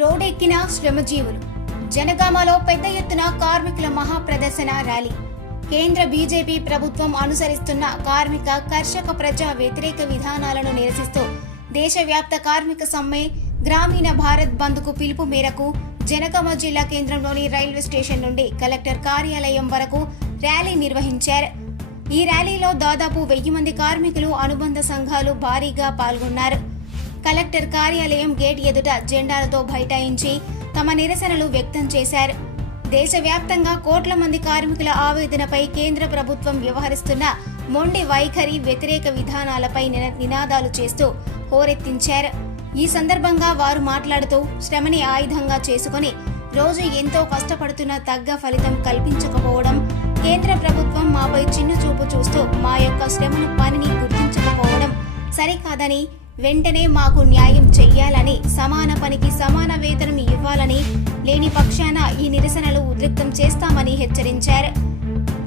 రోడ్డెక్కిన శ్రమజీవులు. జనగామలో పెద్ద ఎత్తున కార్మికుల మహాప్రదర్శన ర్యాలీ. కేంద్ర బీజేపీ ప్రభుత్వం అనుసరిస్తున్న కార్మిక కర్షక ప్రజా వ్యతిరేక విధానాలను నిరసిస్తూ దేశవ్యాప్త కార్మిక సమ్మె గ్రామీణ భారత్ బంద్కు పిలుపు మేరకు జనగామ జిల్లా కేంద్రంలోని రైల్వే స్టేషన్ నుండి కలెక్టర్ కార్యాలయం వరకు ర్యాలీ నిర్వహించారు. ఈ ర్యాలీలో దాదాపు 1000 మంది కార్మికులు, అనుబంధ సంఘాలు భారీగా పాల్గొన్నారు. కలెక్టర్ కార్యాలయం గేట్ ఎదుట జెండాలతో బైఠాయించి తమ నిరసనలు వ్యక్తం చేశారు. దేశవ్యాప్తంగా కోట్ల మంది కార్మికుల ఆవేదనపై కేంద్ర ప్రభుత్వం వ్యవహరిస్తున్న మొండి వైఖరి, వ్యతిరేక విధానాలపై నినాదాలు చేస్తూ హోరెత్తించారు. ఈ సందర్భంగా వారు మాట్లాడుతూ శ్రమని ఆయుధంగా చేసుకుని రోజు ఎంతో కష్టపడుతున్న తగ్గ ఫలితం కల్పించకపోవడం, కేంద్ర ప్రభుత్వం మాపై చిన్న చూపు చూస్తూ మా యొక్క శ్రమను పనిని గుర్తించకపోవడం సరికాదని, వెంటనే మాకు న్యాయం చెయ్యాలని, సమాన పనికి సమాన వేతనం ఇవ్వాలని, లేని పక్షాన ఈ నిరసనలు ఉద్రిక్తం చేస్తామని హెచ్చరించారు.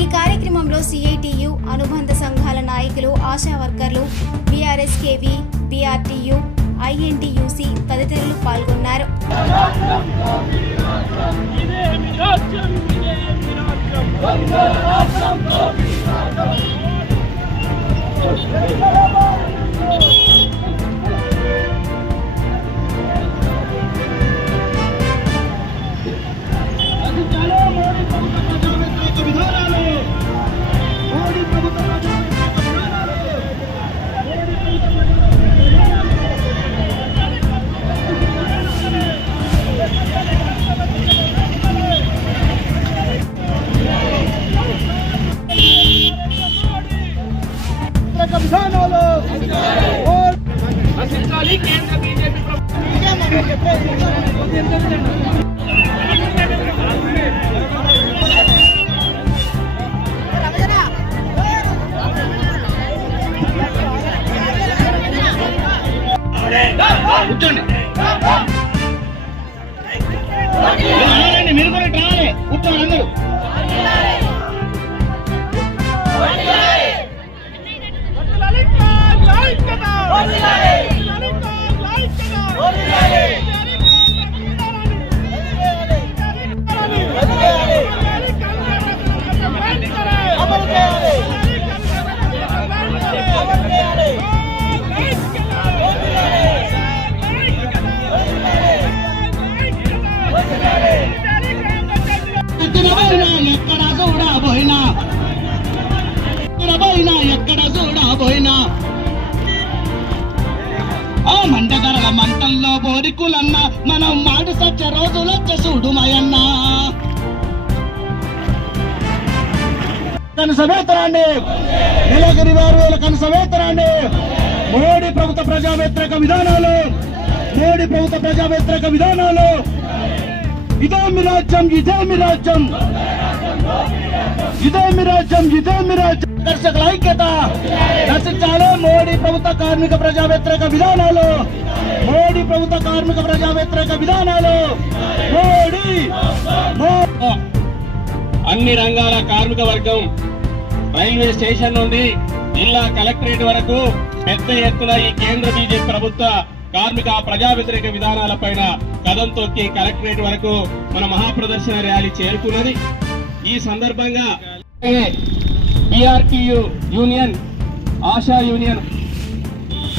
ఈ కార్యక్రమంలో సిఐటియు, అనుబంధ సంఘాల నాయకులు, ఆశా వర్కర్లు, బీఆర్ఎస్కేవి, బీఆర్టీయు, ఐఎన్టీయూసీ తదితరులు పాల్గొన్నారు. కేంద్ర బీజేపీ కూర్చోండి, మీరు కూడా రావాలి, కూర్చోండి అందరూ. ఎక్కడ చూడబోయినా ఆ మంటగరల మంటల్లో బోరికులన్నా మనం మాట సచ్చ రోజులొచ్చ చూడుమయన్నా. కనసవేతరాన్ని నీలగిరి 6000 కనసవేతరాన్ని మోడీ ప్రభుత్వ ప్రజా వ్యతిరేక విధానాలు, మోడీ ప్రభుత్వ ప్రజా వ్యతిరేక విధానాలు. ఇదే మీ రాజ్యం, ఇదే మీ రాజ్యం, ఇదే మీ రాజ్యం, ఇదే మీ రాజ్యం. కర్షకుల ఐక్యత నశించాలి. మోడీ ప్రభుత్వ కార్మిక ప్రజా వ్యతిరేక విధానాలు, మోడీ ప్రభుత్వ కార్మిక ప్రజా వ్యతిరేక విధానాలు. మోడీ అన్ని రంగాల కార్మిక వర్గం రైల్వే స్టేషన్ నుండి జిల్లా కలెక్టరేట్ వరకు పెద్ద ఎత్తున ఈ కేంద్ర బీజేపీ ప్రభుత్వ కార్మిక ప్రజా వ్యతిరేక విధానాలపైన కదం తొక్కి కలెక్టరేట్ వరకు మన మహాప్రదర్శన ర్యాలీ చేరుకున్నది. ఈ సందర్భంగా బీఆర్టీయు యూనియన్, ఆశా యూనియన్,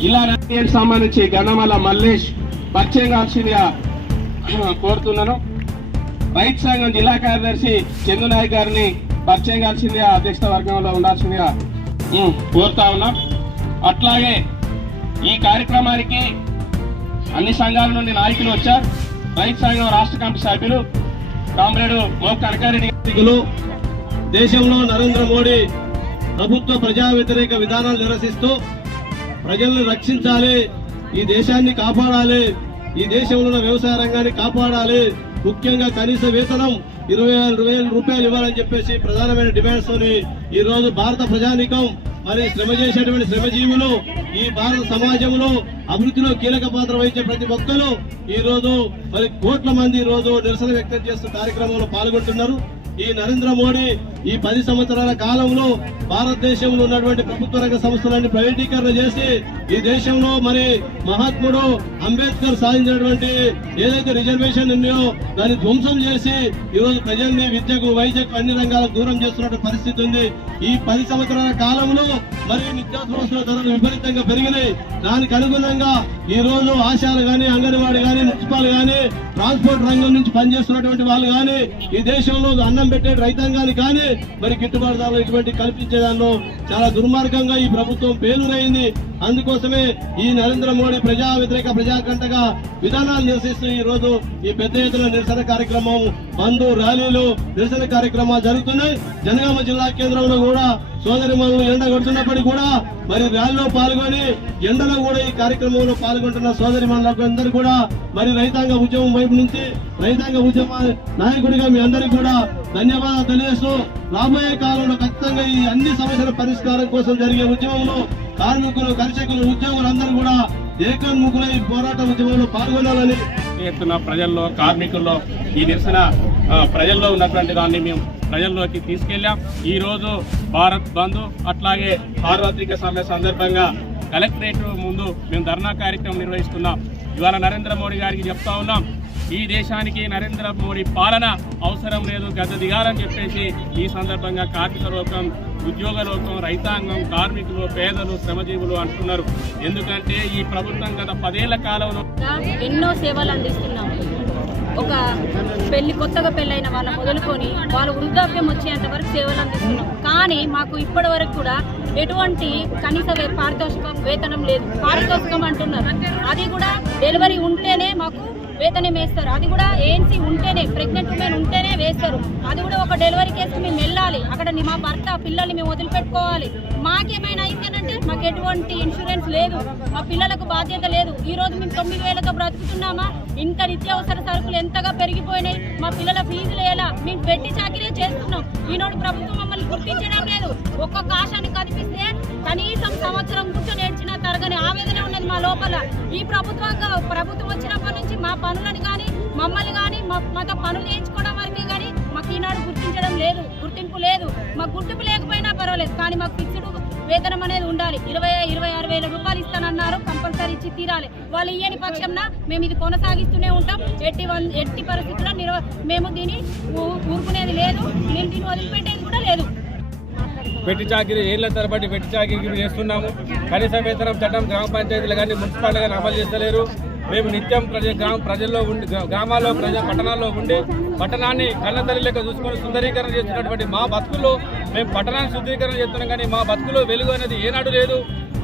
జిల్లా యూనియన్ సంబంధించి గన్నమల మల్లేష్ పరిచయం కావాల్సిందిగా కోరుతున్నాను. రైతు సంఘం జిల్లా కార్యదర్శి చందు నాయక్ గారిని పరిచయం కావాల్సిందిగా అధ్యక్ష వర్గంలో ఉండాల్సిందిగా కోరుతా ఉన్నాం. అట్లాగే ఈ కార్యక్రమానికి అన్ని సంఘాల నుండి నాయకులు వచ్చారు. రైతు సంఘం రాష్ట్ర కమిటీ సభ్యులు కామ్రేడు మో కనకారెడ్డి. దేశంలో నరేంద్ర మోడీ ప్రభుత్వ ప్రజా వ్యతిరేక విధానాలు నిరసిస్తూ ప్రజలను రక్షించాలి, ఈ దేశాన్ని కాపాడాలి, ఈ దేశంలో ఉన్న వ్యవసాయ రంగాన్ని కాపాడాలి, ముఖ్యంగా కనీస వేతనం 20,000 రూపాయలు ఇవ్వాలని చెప్పేసి ప్రధానమైన డిమాండ్స్ తోని ఈ రోజు భారత ప్రజానీకం, మరి శ్రమ చేసేటువంటి శ్రమజీవులు, ఈ భారత సమాజంలో అభివృద్ధిలో కీలక పాత్ర వహించే ప్రతి ఒక్కరు ఈ రోజు మరి కోట్ల మంది ఈ రోజు నిరసన వ్యక్తం చేస్తూ కార్యక్రమంలో పాల్గొంటున్నారు. ఈ నరేంద్ర మోడీ ఈ 10 సంవత్సరాల కాలంలో భారతదేశంలో ఉన్నటువంటి ప్రభుత్వ రంగ సంస్థలన్నీ ప్రైవేటీకరణ చేసి ఈ దేశంలో మరి మహాత్ముడు అంబేద్కర్ సాధించినటువంటి ఏదైతే రిజర్వేషన్ ఉన్నాయో దాన్ని ధ్వంసం చేసి ఈరోజు ప్రజల్ని విద్యకు వైద్యకు అన్ని రంగాలకు దూరం చేస్తున్న పరిస్థితి ఉంది. ఈ 10 సంవత్సరాల కాలంలో మరి నిత్యావసర వస్తువుల ధరలు విపరీతంగా పెరిగినాయి. దానికి అనుగుణంగా ఈ రోజు ఆశాలు గాని, అంగన్వాడీ గాని, మున్సిపల్ గాని, ట్రాన్స్పోర్ట్ రంగం నుంచి పనిచేస్తున్నటువంటి వాళ్ళు గాని, ఈ దేశంలో అన్నం పెట్టే రైతాంగానికి కానీ మరి గిట్టుబాటు ధరలు ఇటువంటి కల్పించే దానిలో చాలా దుర్మార్గంగా ఈ ప్రభుత్వం పేలురైంది. అందుకోసమే ఈ నరేంద్ర మోడీ ప్రజా వ్యతిరేక ప్రజాకంటగా విధానాలు నిరసిస్తూ ఈ రోజు ఈ పెద్ద ఎత్తున నిరసన కార్యక్రమం, బంధు ర్యాలీలు, నిరసన కార్యక్రమాలు జరుగుతున్నాయి. జనగామ జిల్లా కేంద్రంలో కూడా సోదరిమణులు ఎండ కొడుతున్నప్పటికీ కూడా మరి ర్యాలీలో పాల్గొని ఎండలో కూడా ఈ కార్యక్రమంలో పాల్గొంటున్న సోదరిమణులకు అందరూ కూడా మరి రైతాంగ ఉద్యమం వైపు నుంచి రైతాంగ ఉద్యమ నాయకుడిగా మీ అందరికీ కూడా ధన్యవాదాలు తెలియజేస్తూ రాబోయే కాలంలో ఖచ్చితంగా ఈ అన్ని సమస్యల పరిష్కారం కోసం జరిగే ఉద్యమంలో కార్మికులు, కర్షకులు, ఉద్యోగులందరూ కూడా ఏకోన్ముఖులై ఈ పోరాట ఉద్యమంలో పాల్గొనాలని ఎత్తున ప్రజల్లో, కార్మికుల్లో ఈ నిరసన ప్రజల్లో ఉన్నటువంటి దాన్ని మేము ప్రజల్లోకి తీసుకెళ్లాం. ఈ రోజు భారత్ బంద్ అట్లాగే సార్వత్రిక సమ్మె సందర్భంగా కలెక్టరేట్ ముందు మేము ధర్నా కార్యక్రమం నిర్వహిస్తున్నాం. ఇవాళ నరేంద్ర మోడీ గారికి చెప్తా ఉన్నాం, ఈ దేశానికి నరేంద్ర మోడీ పాలన అవసరం లేదు, గద్దె దిగాలని చెప్పేసి ఈ సందర్భంగా కార్మిక లోకం, ఉద్యోగ లోకం, రైతాంగం, కార్మికులు, పేదలు, శ్రమజీవులు అంటున్నారు. ఎందుకంటే ఈ ప్రభుత్వం గత 10 ఏళ్ల కాలంలో ఎన్నో సేవలు అందిస్తున్నాం. ఒక కొత్తగా పెళ్ళైన వాళ్ళ మొదలుకొని వాళ్ళు వృద్ధాప్యం వచ్చేంత వరకు సేవలు అందిస్తున్నాం. కానీ మాకు ఇప్పటి వరకు కూడా ఎటువంటి కనీస పారితోషికం, వేతనం లేదు. పారితోషికం అంటున్నారు, అది కూడా డెలివరీ ఉంటేనే మాకు వేతనం వేస్తారు. అది కూడా ఏఎన్సీ ఉంటేనే, ప్రెగ్నెంట్ ఉమెన్ ఉంటేనే వేస్తారు. అది కూడా ఒక డెలివరీ కేసుకి మేము వెళ్ళాలి, అక్కడ మా భర్త పిల్లల్ని మేము వదిలిపెట్టుకోవాలి. మాకేమైనా అయిందనంటే మాకు ఎటువంటి ఇన్సూరెన్స్ లేదు, మా పిల్లలకు బాధ్యత లేదు. ఈ రోజు మేము 9,000తో బ్రతుకుతున్నామా? ఇంకా నిత్యావసర సరుకులు ఎంతగా పెరిగిపోయినాయి. మా పిల్లల ఫీజులు ఎలా? మేము పెట్టి చాకిరీ చేస్తున్నాం. ఈనాడు ప్రభుత్వం మమ్మల్ని గుర్తించడం లేదు. ఒక్కొక్క ఆశాన్ని కనిపిస్తే కనీసం సంవత్సరం కూర్చొని ఏడ్చినా తరగని ఆవేదన ఉన్నది మా లోపల. ఈ ప్రభుత్వం వచ్చినప్పటి నుంచి మా పనులను కానీ, మమ్మల్ని కానీ, మాతో పనులు చేయించుకోవడం వరకే కానీ మాకు ఈనాడు గుర్తించడం లేదు, గుర్తింపు లేదు. మాకు గుర్తింపు లేకపోయినా పర్వాలేదు, కానీ మాకు ఫిక్స్డ్ వేతనం అనేది ఉండాలి. 26,000 రూపాయలు ఇస్తానన్నారు, కంపల్సరీ ఇచ్చి తీరాలి. వాళ్ళు ఇయ్యని పక్షంన మేము ఇది కొనసాగిస్తూనే ఉంటాం. ఎట్టి పరిస్థితుల్లో మేము దీన్ని ఊరుకునేది లేదు, మేము దీన్ని వదిలిపెట్టేది కూడా లేదు. పెట్టి చాకిరీ ఏళ్ల తరబడి పెట్టి చాకిరీ చేస్తున్నాము. కనీస వేతనం చట్టం గ్రామ పంచాయతీలు కానీ, మున్సిపాలిటీ కానీ అమలు చేస్తలేరు. మేము నిత్యం ప్రజల్లో ఉండి, గ్రామాల్లో, పట్టణాల్లో ఉండి పట్టణాన్ని కళ్ళ తల్లి లెక్క చూసుకొని సుందరీకరణ చేస్తున్నటువంటి మా బతుకుల్లో మేము పట్టణాన్ని శుద్ధీకరణ చేస్తున్నాం. కానీ మా బతుకులో వెలుగు అనేది ఏనాడు లేదు.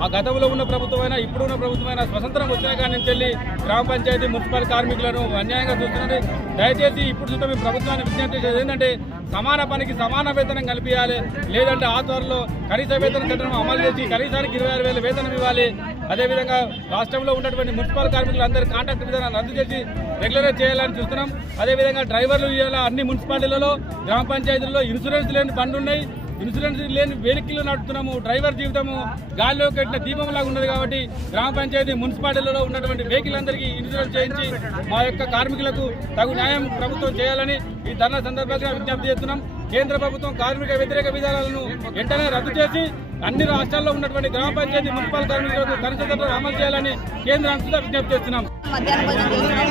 ఆ గతంలో ఉన్న ప్రభుత్వమైనా, ఇప్పుడున్న ప్రభుత్వమైనా స్వతంత్రం వచ్చిన కాడి నుంచి వెళ్ళి గ్రామ పంచాయతీ, మున్సిపల్ కార్మికులను అన్యాయంగా చూస్తున్నది. దయచేసి ఇప్పుడు చూద్దాం, మేము ప్రభుత్వాన్ని విజ్ఞప్తి చేసేది ఏంటంటే సమాన పనికి సమాన వేతనం కల్పించాలి. లేదంటే ఆ త్వరలో కనీస వేతన చట్టం అమలు చేసి కనీసానికి 26,000 వేతనం ఇవ్వాలి. అదేవిధంగా రాష్ట్రంలో ఉన్నటువంటి మున్సిపల్ కార్మికులందరూ కాంట్రాక్ట్ విధానాన్ని రద్దు చేసి రెగ్యులరైజ్ చేయాలని చూస్తున్నాం. అదేవిధంగా డ్రైవర్లు ఇవాళ అన్ని మున్సిపాలిటీలలో, గ్రామ పంచాయతీలలో ఇన్సూరెన్స్ లేని బండ్లు ఉన్నాయి. ఇన్సూరెన్స్ లేని వెహికల్ నడుపుతున్నాము. డ్రైవర్ జీవితము గాలిలో కట్టిన దీపంలాగా ఉన్నది. కాబట్టి గ్రామ పంచాయతీ, మున్సిపాలిటీలలో ఉన్నటువంటి వెహికల్ అందరికీ ఇన్సూరెన్స్ చేయించి మా యొక్క కార్మికులకు తగు న్యాయం ప్రభుత్వం చేయాలని ఈ ధర్నా సందర్భంగా విజ్ఞప్తి చేస్తున్నాం. కేంద్ర ప్రభుత్వం కార్మిక వ్యతిరేక విధానాలను వెంటనే రద్దు చేసి అన్ని రాష్ట్రాల్లో ఉన్నటువంటి గ్రామ పంచాయతీ, మున్సిపల్ కార్మికులకు కనీస ధరలు అమలు చేయాలని కేంద్రానికి విజ్ఞప్తి చేస్తున్నాం. మధ్యాహ్న భోజనం చేస్తున్నాం.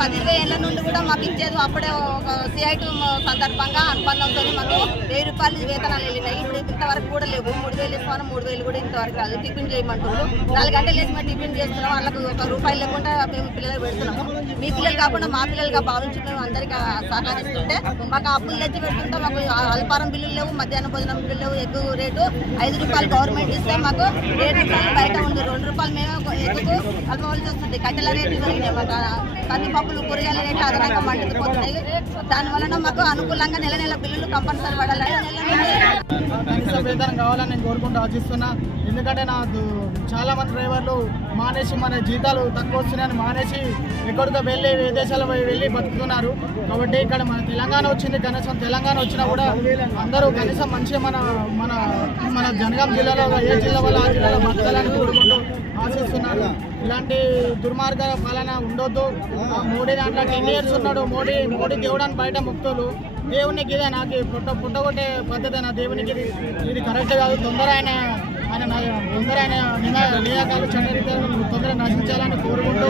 10 ఏళ్ల నుండి కూడా మాకు ఇచ్చేది. అప్పుడే ఒక సిఐటి సందర్భంగా అనుబంధంతో మాకు 1000 రూపాయలు వేతనాలు వెళ్ళినాయి. ఇప్పుడు ఇంతవరకు కూడా లేవు. 3,000 ఇస్తాను, 3,000 కూడా ఇంతవరకు రాదు. టిఫిన్ చేయమంటున్నారు. 4 గంటలు వేసి మేము టిఫిన్ చేస్తున్నాం. వాళ్ళకు ₹1 లేకుండా మేము పిల్లలకు పెడుతున్నాము. మీ పిల్లలు కాకుండా మా పిల్లలుగా భావించి మేము అందరికీ సహకరిస్తుంటే మాకు అప్పులు తెచ్చి పెడుతుంటే మాకు అల్పారం బిల్లులు లేవు, మధ్యాహ్న భోజనం బిల్లు లేవు. ఎక్కువ రేటు ₹5 గవర్నమెంట్ ఇస్తే మాకు ₹7 బయట ఉంది. ₹2 మేము ఎక్కువ కలపవలసి వస్తుంది. కట్టెల రేట్లు పెరిగినాయి. మాకు కందిపప్పులు, కూరగాయల రేట్లు అదనంగా మండుకుపోతున్నాయి. దానివలన మాకు అనుకూలంగా నెల బిల్లులు కంపల్సరీ పడాలి. కనీస వేతనం కావాలని నేను కోరుకుంటూ ఆశిస్తున్నా. ఎందుకంటే చాలా మంది డ్రైవర్లు మానేసి మన జీతాలు తక్కువ వస్తున్నాయని మానేసి ఎక్కడికో వెళ్ళి విదేశాలకు వెళ్ళి బతుకుతున్నారు. కాబట్టి ఇక్కడ మన తెలంగాణ వచ్చింది. కనీసం తెలంగాణ వచ్చినా కూడా అందరూ కనీసం మంచిగా మన మన మన జనగాం జిల్లాలో ఏ జిల్లా వల్ల ఆ జిల్లాలో బతకాలని కోరుకుంటూ ఆశిస్తున్నాను. ఇలాంటి దుర్మార్గ పాలన ఉండొద్దు. మోడీ దాంట్లో 10 years ఉన్నాడు. మోడీ దేవుడు అని బయట ముక్తులు దేవునికి ఇదే నాకు పుట్టగొట్టే పద్ధతి నా దేవునికి ఇది కరెక్ట్ కాదు. తొందర ఆయన నియామకాలు చట్టరీత్యా తొందర నశించాలని కోరుకుంటూ